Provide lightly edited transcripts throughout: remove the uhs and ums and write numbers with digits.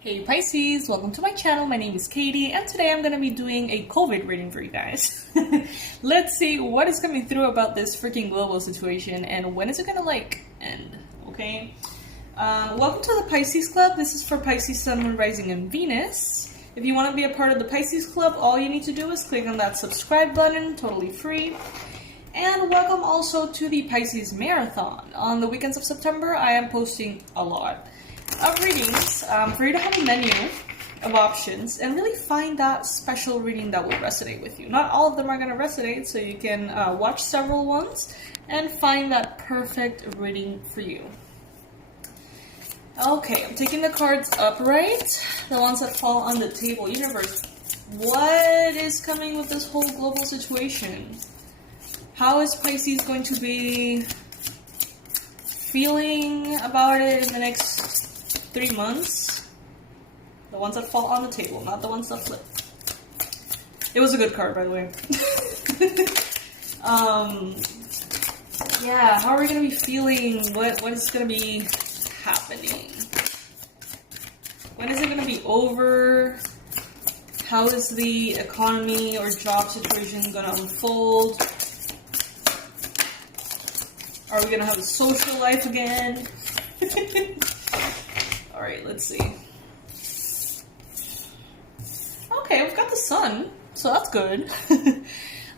Hey Pisces, welcome to my channel. My name is Katie and today I'm going to be doing a COVID reading for you guys. Let's see what is coming through about this freaking global situation and when is it going to end, okay? Welcome to the Pisces Club. This is for Pisces, Sun, Moon, Rising, and Venus. If you want to be a part of the Pisces Club, all you need to do is click on that subscribe button, totally free. And welcome also to the Pisces Marathon. On the weekends of September, I am posting a lot of readings for you to have a menu of options and really find that special reading that will resonate with you. Not all of them are going to resonate, so you can watch several ones and find that perfect reading for you. Okay, I'm taking the cards upright, the ones that fall on the table. Universe, what is coming with this whole global situation? How is Pisces going to be feeling about it in the next 3 months? The ones that fall on the table, not the ones that flip. It was a good card, by the way. Yeah, how are we going to be feeling? What is going to be happening? When is it going to be over? How is the economy or job situation going to unfold? Are we going to have a social life again? Alright, let's see. Okay, we've got the sun, so that's good.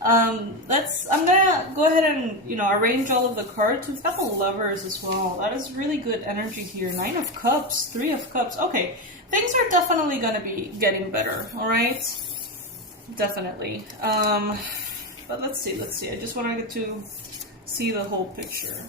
I'm gonna go ahead and, arrange all of the cards. We've got the Lovers as well. That is really good energy here. 9 of Cups, 3 of Cups. Okay, things are definitely gonna be getting better, alright? Definitely. But let's see. I just want to get to see the whole picture.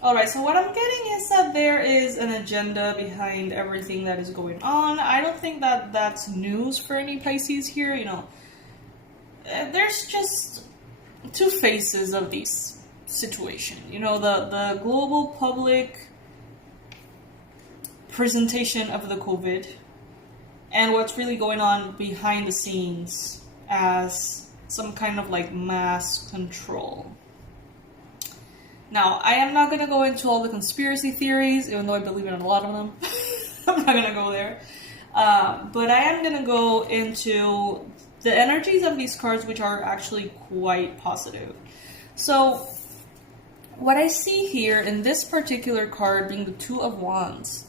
Alright, so what I'm getting is that there is an agenda behind everything that is going on. I don't think that that's news for any Pisces here, There's just two faces of this situation. The global public presentation of the COVID and what's really going on behind the scenes as some kind of mass control. Now, I am not going to go into all the conspiracy theories, even though I believe in a lot of them. I'm not going to go there. But I am going to go into the energies of these cards, which are actually quite positive. So, what I see here in this particular card, being the Two of Wands,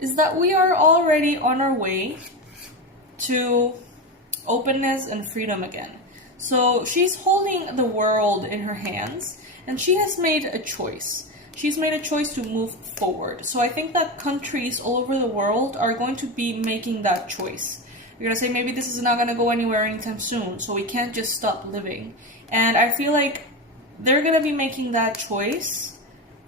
is that we are already on our way to openness and freedom again. So, she's holding the world in her hands. And she has made a choice. She's made a choice to move forward. So I think that countries all over the world are going to be making that choice. You're going to say, maybe this is not going to go anywhere anytime soon, so we can't just stop living. And I feel like they're going to be making that choice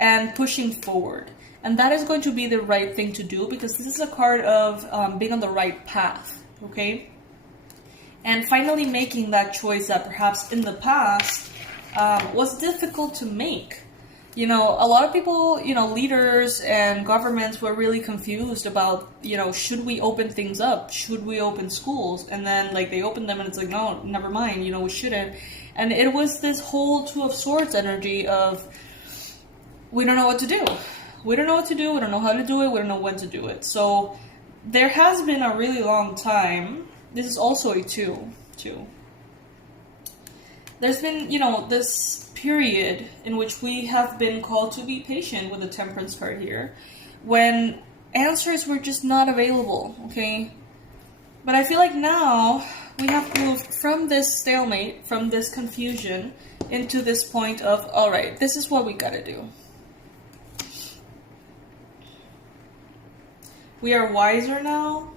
and pushing forward. And that is going to be the right thing to do, because this is a card of being on the right path, okay? And finally making that choice that perhaps in the past was difficult to make. A lot of people, leaders and governments were really confused about, should we open things up? Should we open schools? And then, they opened them and it's no, never mind, we shouldn't. And it was this whole Two of Swords energy of, we don't know what to do. We don't know what to do, we don't know how to do it, we don't know when to do it. So, there has been a really long time. This is also a two. There's been, this period in which we have been called to be patient with the Temperance card here, when answers were just not available, okay? But I feel like now we have moved from this stalemate, from this confusion, into this point of, alright, this is what we gotta do. We are wiser now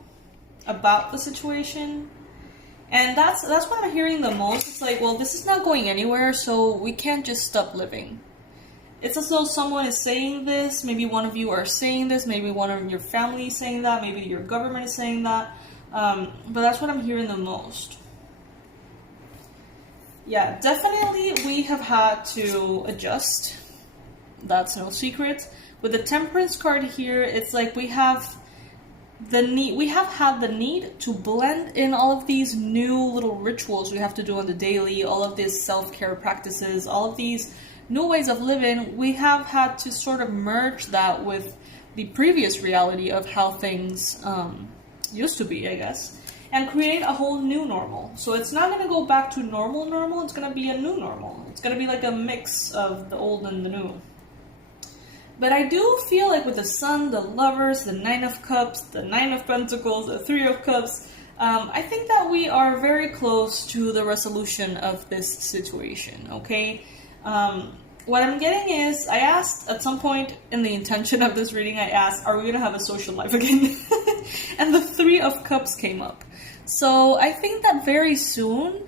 about the situation. And that's what I'm hearing the most. It's well, this is not going anywhere, so we can't just stop living. It's as though someone is saying this, maybe one of you are saying this, maybe one of your family is saying that, maybe your government is saying that. But that's what I'm hearing the most. Yeah, definitely we have had to adjust. That's no secret. With the Temperance card here, it's we have we have had the need to blend in all of these new little rituals we have to do on the daily, all of these self-care practices, all of these new ways of living. We have had to sort of merge that with the previous reality of how things used to be, I guess, and create a whole new normal. So it's not going to go back to normal, it's going to be a new normal. It's going to be like a mix of the old and the new. But I do feel like with the Sun, the Lovers, the Nine of Cups, the Nine of Pentacles, the Three of Cups, I think that we are very close to the resolution of this situation, okay? What I'm getting is, I asked at some point in the intention of this reading, I asked, are we going to have a social life again? And the Three of Cups came up. So I think that very soon,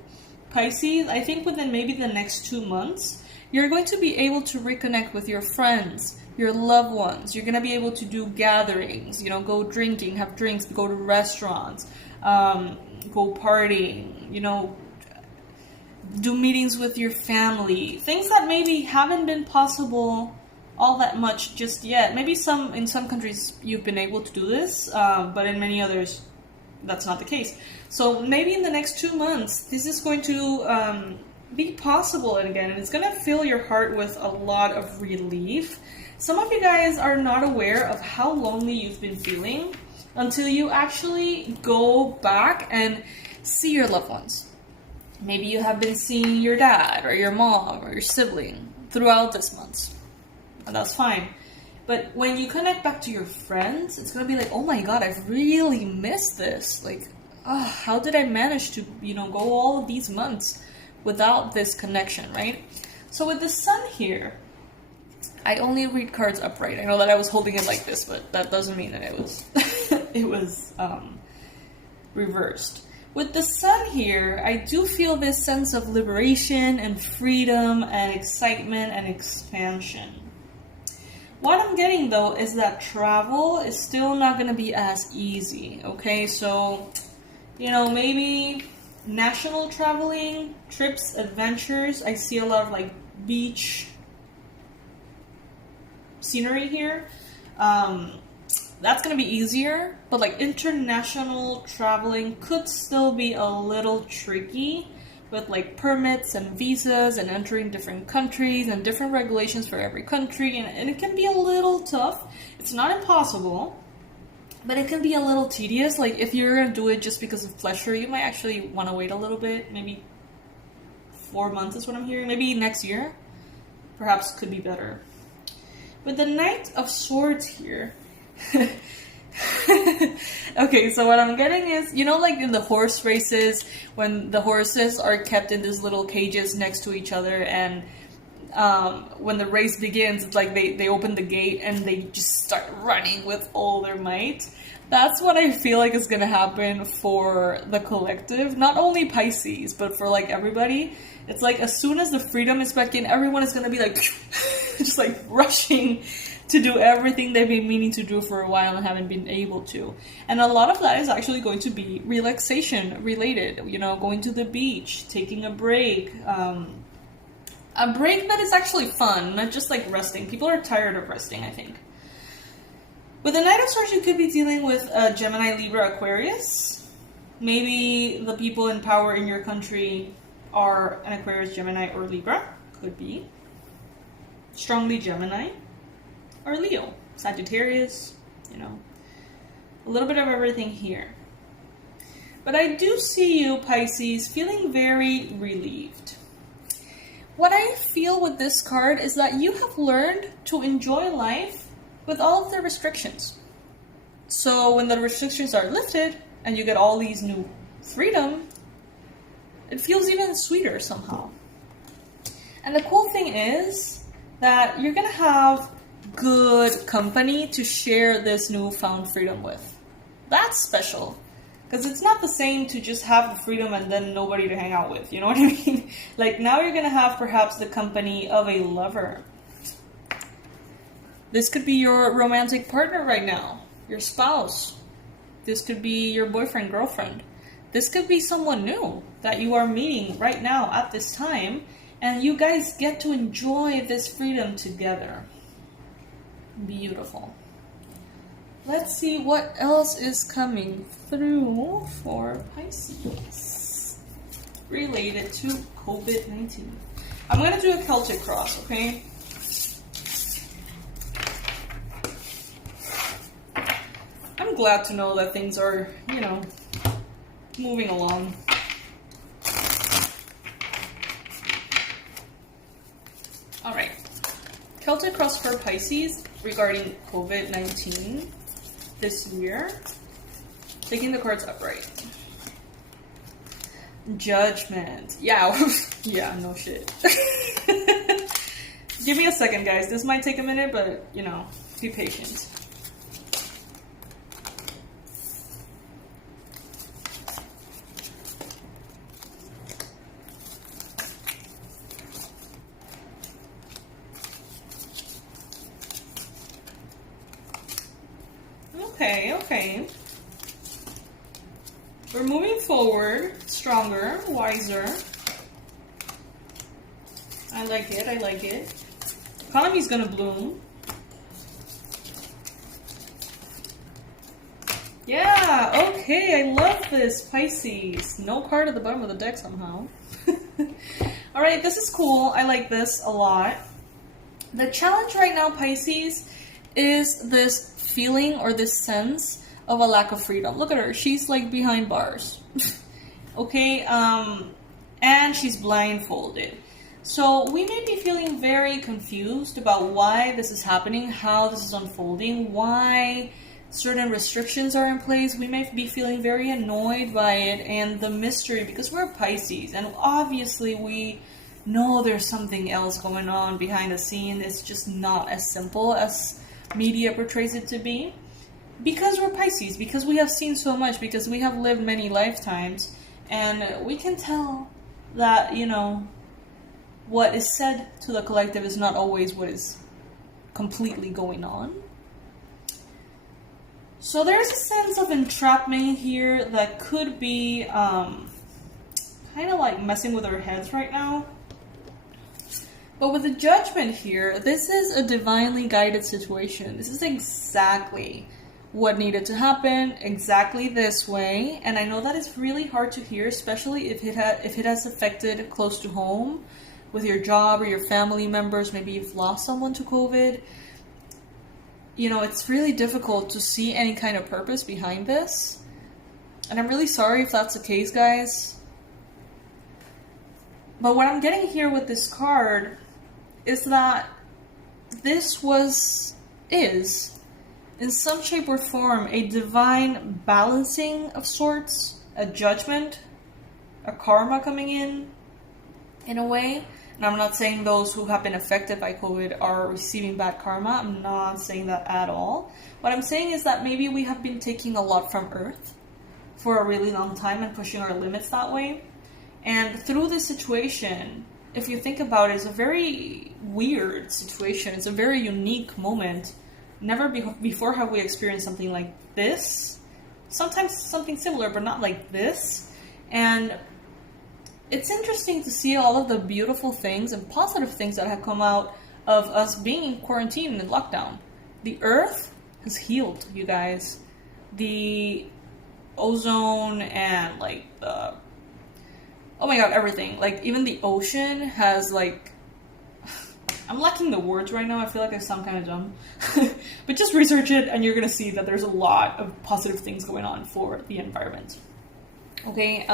Pisces, I think within maybe the next 2 months, you're going to be able to reconnect with your friends, your loved ones. You're going to be able to do gatherings, you know, go drinking, have drinks, go to restaurants, go partying, you know, do meetings with your family. Things that maybe haven't been possible all that much just yet. Maybe in some countries you've been able to do this, but in many others that's not the case. So maybe in the next 2 months this is going to be possible again, and it's going to fill your heart with a lot of relief. Some of you guys are not aware of how lonely you've been feeling until you actually go back and see your loved ones. Maybe you have been seeing your dad or your mom or your sibling throughout this month, and that's fine. But when you connect back to your friends, it's going to be like, oh my god, I've really missed this. Like, how did I manage to, you know, go all of these months without this connection, right? So with the Sun here, I only read cards upright. I know that I was holding it like this, but that doesn't mean that it was it was reversed. With the Sun here, I do feel this sense of liberation and freedom and excitement and expansion. What I'm getting though is that travel is still not going to be as easy, okay? So, you know, maybe national traveling, trips, adventures. I see a lot of like beach scenery here. That's going to be easier, but like international traveling could still be a little tricky with like permits and visas and entering different countries and different regulations for every country, and it can be a little tough. It's not impossible, but it can be a little tedious. Like if you're going to do it just because of pleasure, you might actually want to wait a little bit. Maybe 4 months is what I'm hearing. Maybe next year perhaps could be better. With the Knight of Swords here, okay, so what I'm getting is, you know, like in the horse races, when the horses are kept in these little cages next to each other, and when the race begins, it's like they open the gate and they just start running with all their might. That's what I feel like is going to happen for the collective, not only Pisces, but for like everybody. It's like as soon as the freedom is back in, everyone is going to be like just like rushing to do everything they've been meaning to do for a while and haven't been able to. And a lot of that is actually going to be relaxation related, you know, going to the beach, taking a break that is actually fun, not just like resting. People are tired of resting, I think. With the Knight of Swords, you could be dealing with Gemini, Libra, Aquarius. Maybe the people in power in your country are an Aquarius, Gemini, or Libra. Could be. Strongly Gemini. Or Leo, Sagittarius, you know, a little bit of everything here. But I do see you, Pisces, feeling very relieved. What I feel with this card is that you have learned to enjoy life with all of the restrictions. So when the restrictions are lifted and you get all these new freedom, it feels even sweeter somehow. And the cool thing is that you're going to have good company to share this newfound freedom with. That's special, because it's not the same to just have the freedom and then nobody to hang out with, you know what I mean? Like now you're gonna have perhaps the company of a lover. This could be your romantic partner right now, your spouse. This could be your boyfriend, girlfriend. This could be someone new that you are meeting right now at this time, and you guys get to enjoy this freedom together. Beautiful. let's see what else is coming through for Pisces related to COVID-19. I'm going to do a Celtic cross, okay? I'm glad to know that things are, you know, moving along. All right. Celtic cross for Pisces regarding COVID-19 this year. Taking the cards upright. Judgment. Yeah. Yeah, no shit. Give me a second, guys. This might take a minute, but, you know, be patient. Okay. We're moving forward, stronger, wiser. I like it. Economy's gonna bloom. Yeah, okay, I love this, Pisces. No card at the bottom of the deck somehow. Alright, this is cool. I like this a lot. The challenge right now, Pisces, is this feeling or this sense of a lack of freedom. Look at her. She's like behind bars. Okay, and she's blindfolded. So we may be feeling very confused about why this is happening, how this is unfolding, why certain restrictions are in place. We may be feeling very annoyed by it and the mystery, because we're Pisces and obviously we know there's something else going on behind the scene. It's just not as simple as media portrays it to be, because we're Pisces, because we have seen so much, because we have lived many lifetimes, and we can tell that, you know, what is said to the collective is not always what is completely going on. So there's a sense of entrapment here that could be kind of like messing with our heads right now. But with the Judgment here, this is a divinely guided situation. This is exactly what needed to happen, exactly this way. And I know that it's really hard to hear, especially if it has affected close to home, with your job or your family members. Maybe you've lost someone to COVID. You know, it's really difficult to see any kind of purpose behind this. And I'm really sorry if that's the case, guys. But what I'm getting here with this card is that this is, in some shape or form, a divine balancing of sorts, a judgment, a karma coming in a way. And I'm not saying those who have been affected by COVID are receiving bad karma. I'm not saying that at all. What I'm saying is that maybe we have been taking a lot from Earth for a really long time and pushing our limits that way. And through this situation, if you think about it, it's a very weird situation. It's a very unique moment. Never before have we experienced something like this. Sometimes something similar, but not like this. And it's interesting to see all of the beautiful things and positive things that have come out of us being in quarantine and in lockdown. The Earth has healed, you guys. The ozone and like the... oh my god, everything. Like, even the ocean has, like... I'm lacking the words right now. I feel like I sound kind of dumb. But just research it, and you're going to see that there's a lot of positive things going on for the environment. Okay,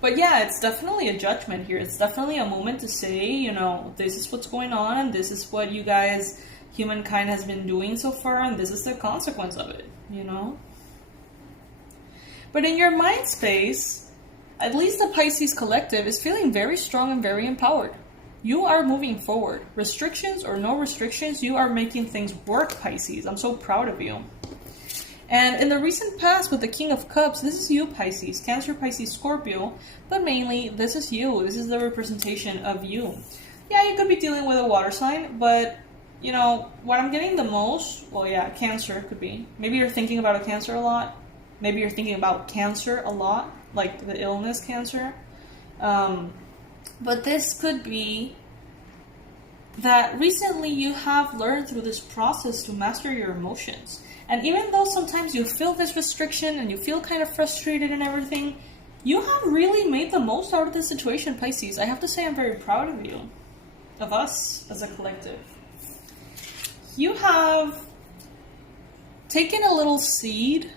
but yeah, it's definitely a judgment here. It's definitely a moment to say, you know, this is what's going on. This is what you guys, humankind, has been doing so far, and this is the consequence of it, you know? But in your mind space, at least the Pisces collective is feeling very strong and very empowered. You are moving forward. Restrictions or no restrictions, you are making things work, Pisces. I'm so proud of you. And in the recent past with the King of Cups, this is you, Pisces. Cancer, Pisces, Scorpio. But mainly, this is you. This is the representation of you. Yeah, you could be dealing with a water sign, but, you know, what I'm getting the most, well, yeah, Cancer could be. Maybe you're thinking about a Cancer a lot. Maybe you're thinking about cancer a lot, like the illness cancer. But this could be that recently you have learned through this process to master your emotions. And even though sometimes you feel this restriction and you feel kind of frustrated and everything, you have really made the most out of this situation, Pisces. I have to say I'm very proud of you, of us as a collective. You have taken a little seed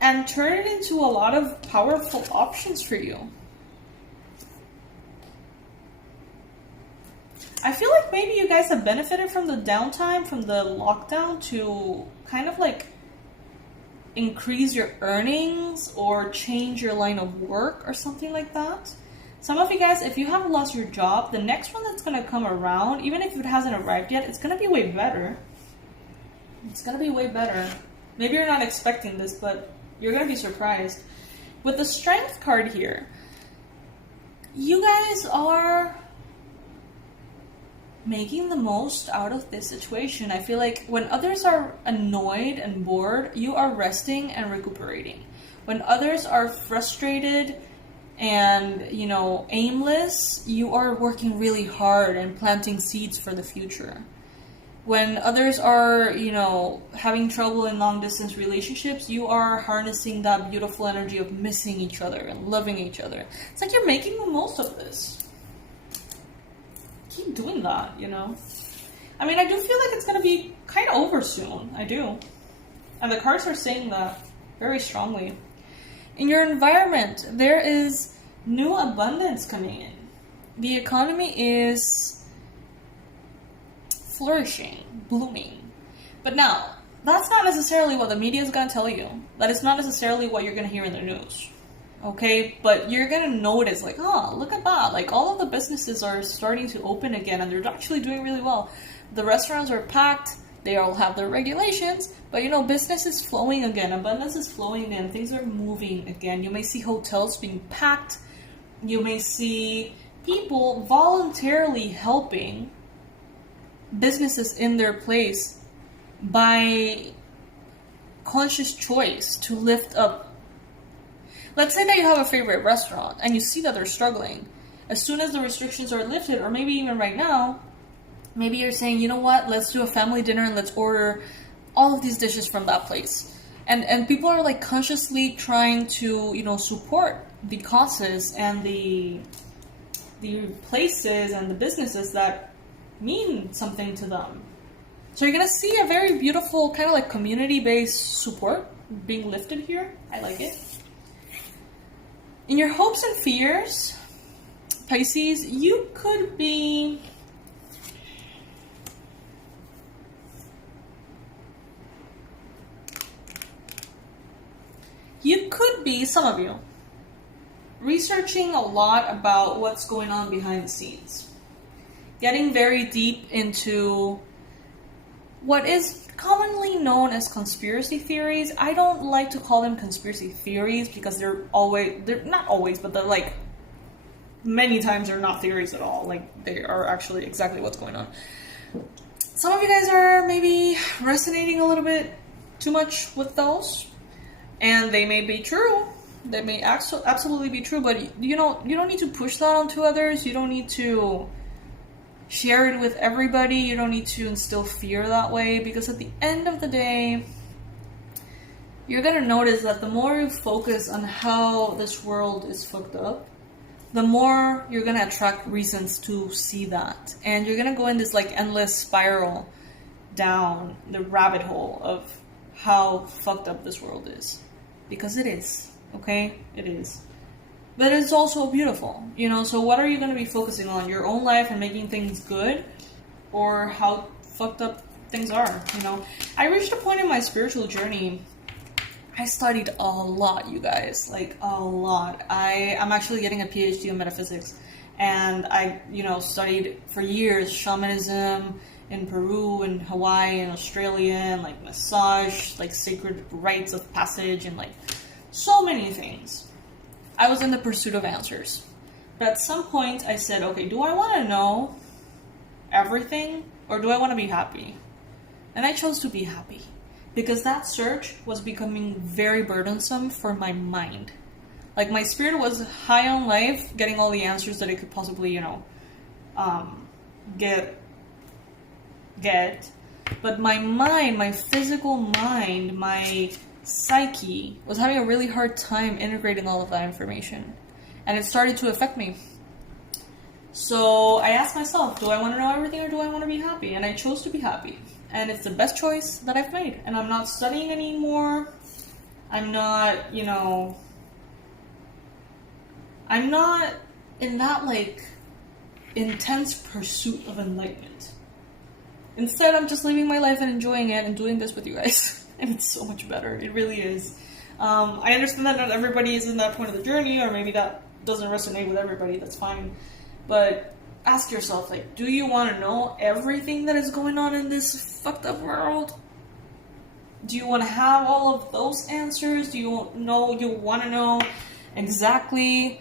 and turned it into a lot of powerful options for you. I feel like maybe you guys have benefited from the downtime, from the lockdown, to kind of like increase your earnings or change your line of work or something like that. Some of you guys, if you haven't lost your job, the next one that's going to come around, even if it hasn't arrived yet, it's going to be way better. It's going to be way better. Maybe you're not expecting this, but you're going to be surprised. With the Strength card here, you guys are making the most out of this situation. I feel like when others are annoyed and bored, you are resting and recuperating. When others are frustrated and, aimless, you are working really hard and planting seeds for the future. When others are, having trouble in long distance relationships, you are harnessing that beautiful energy of missing each other and loving each other. It's like you're making the most of this. Keep doing that, I mean, I do feel like it's going to be kind of over soon. I do. And the cards are saying that very strongly. In your environment, there is new abundance coming in. The economy is flourishing, blooming. But now, that's not necessarily what the media is going to tell you. That is not necessarily what you're going to hear in the news. Okay, but you're gonna notice, like, oh, look at that. Like, all of the businesses are starting to open again, and they're actually doing really well. The restaurants are packed. They all have their regulations, but business is flowing again. Abundance is flowing again. Things are moving again. You may see hotels being packed. You may see people voluntarily helping businesses in their place by conscious choice to lift up. Let's say that you have a favorite restaurant and you see that they're struggling. As soon as the restrictions are lifted, or maybe even right now, maybe you're saying, you know what, let's do a family dinner and let's order all of these dishes from that place. And people are like consciously trying to, support the causes and the places and the businesses that mean something to them. So you're going to see a very beautiful kind of like community-based support being lifted here. I like it. In your hopes and fears, Pisces, you could be some of you, researching a lot about what's going on behind the scenes. Getting very deep into what is commonly known as conspiracy theories. I don't like to call them conspiracy theories because they're not always, but they're like, many times they're not theories at all. Like, they are actually exactly what's going on. Some of you guys are maybe resonating a little bit too much with those, and they may be true. They may absolutely be true, but you don't need to push that onto others. You don't need to share it with everybody. You don't need to instill fear that way, because at the end of the day, you're going to notice that the more you focus on how this world is fucked up, the more you're going to attract reasons to see that. And you're going to go in this like endless spiral down the rabbit hole of how fucked up this world is. Because it is, okay? It is. But it's also beautiful, so what are you going to be focusing on? Your own life and making things good? Or how fucked up things are, I reached a point in my spiritual journey. I studied a lot, you guys, like a lot. I'm actually getting a PhD in metaphysics. And I, studied for years shamanism in Peru and Hawaii and Australia, and like massage, like sacred rites of passage, and like so many things. I was in the pursuit of answers. But at some point I said, okay, do I want to know everything, or do I want to be happy? And I chose to be happy, because that search was becoming very burdensome for my mind. Like, my spirit was high on life, getting all the answers that it could possibly, get, but my mind, my physical mind, my psyche was having a really hard time integrating all of that information, and it started to affect me. So I asked myself, do I want to know everything or do I want to be happy? And I chose to be happy, and it's the best choice that I've made. And I'm not studying anymore. I'm not, I'm not in that like intense pursuit of enlightenment. Instead, I'm just living my life and enjoying it and doing this with you guys. And it's so much better. It really is. I understand that not everybody is in that point of the journey, or maybe that doesn't resonate with everybody. That's fine. But ask yourself, like, do you want to know everything that is going on in this fucked up world? Do you want to have all of those answers? Do you want to know exactly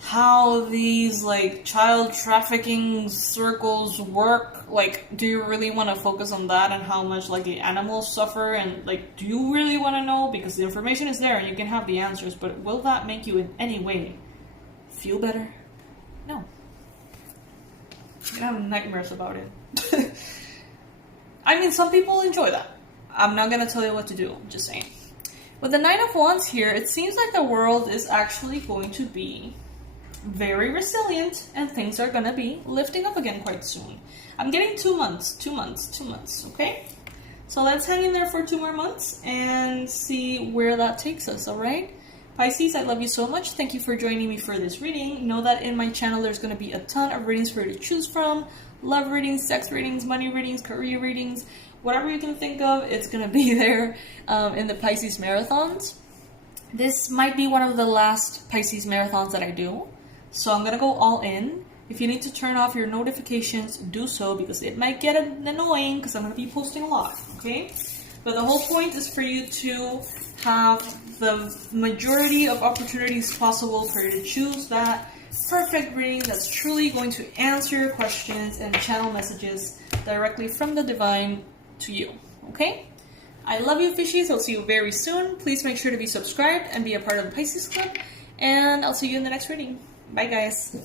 how these like child trafficking circles work? Like, do you really want to focus on that and how much like the animals suffer? And like, do you really want to know? Because the information is there and you can have the answers, but will that make you in any way feel better? No. I have nightmares about it. I mean, some people enjoy that. I'm not gonna tell you what to do, I'm just saying. With the Nine of Wands here, it seems like the world is actually going to be very resilient and things are gonna be lifting up again quite soon. I'm getting 2 months, okay? So let's hang in there for 2 more months and see where that takes us, alright? Pisces, I love you so much. Thank you for joining me for this reading. Know that in my channel there's going to be a ton of readings for you to choose from. Love readings, sex readings, money readings, career readings. Whatever you can think of, it's going to be there in the Pisces marathons. This might be one of the last Pisces marathons that I do. So I'm going to go all in. If you need to turn off your notifications, do so, because it might get annoying because I'm going to be posting a lot, okay? But the whole point is for you to have the majority of opportunities possible for you to choose that perfect reading that's truly going to answer your questions and channel messages directly from the divine to you, okay? I love you, fishies. I'll see you very soon. Please make sure to be subscribed and be a part of the Pisces Club, and I'll see you in the next reading. Bye, guys.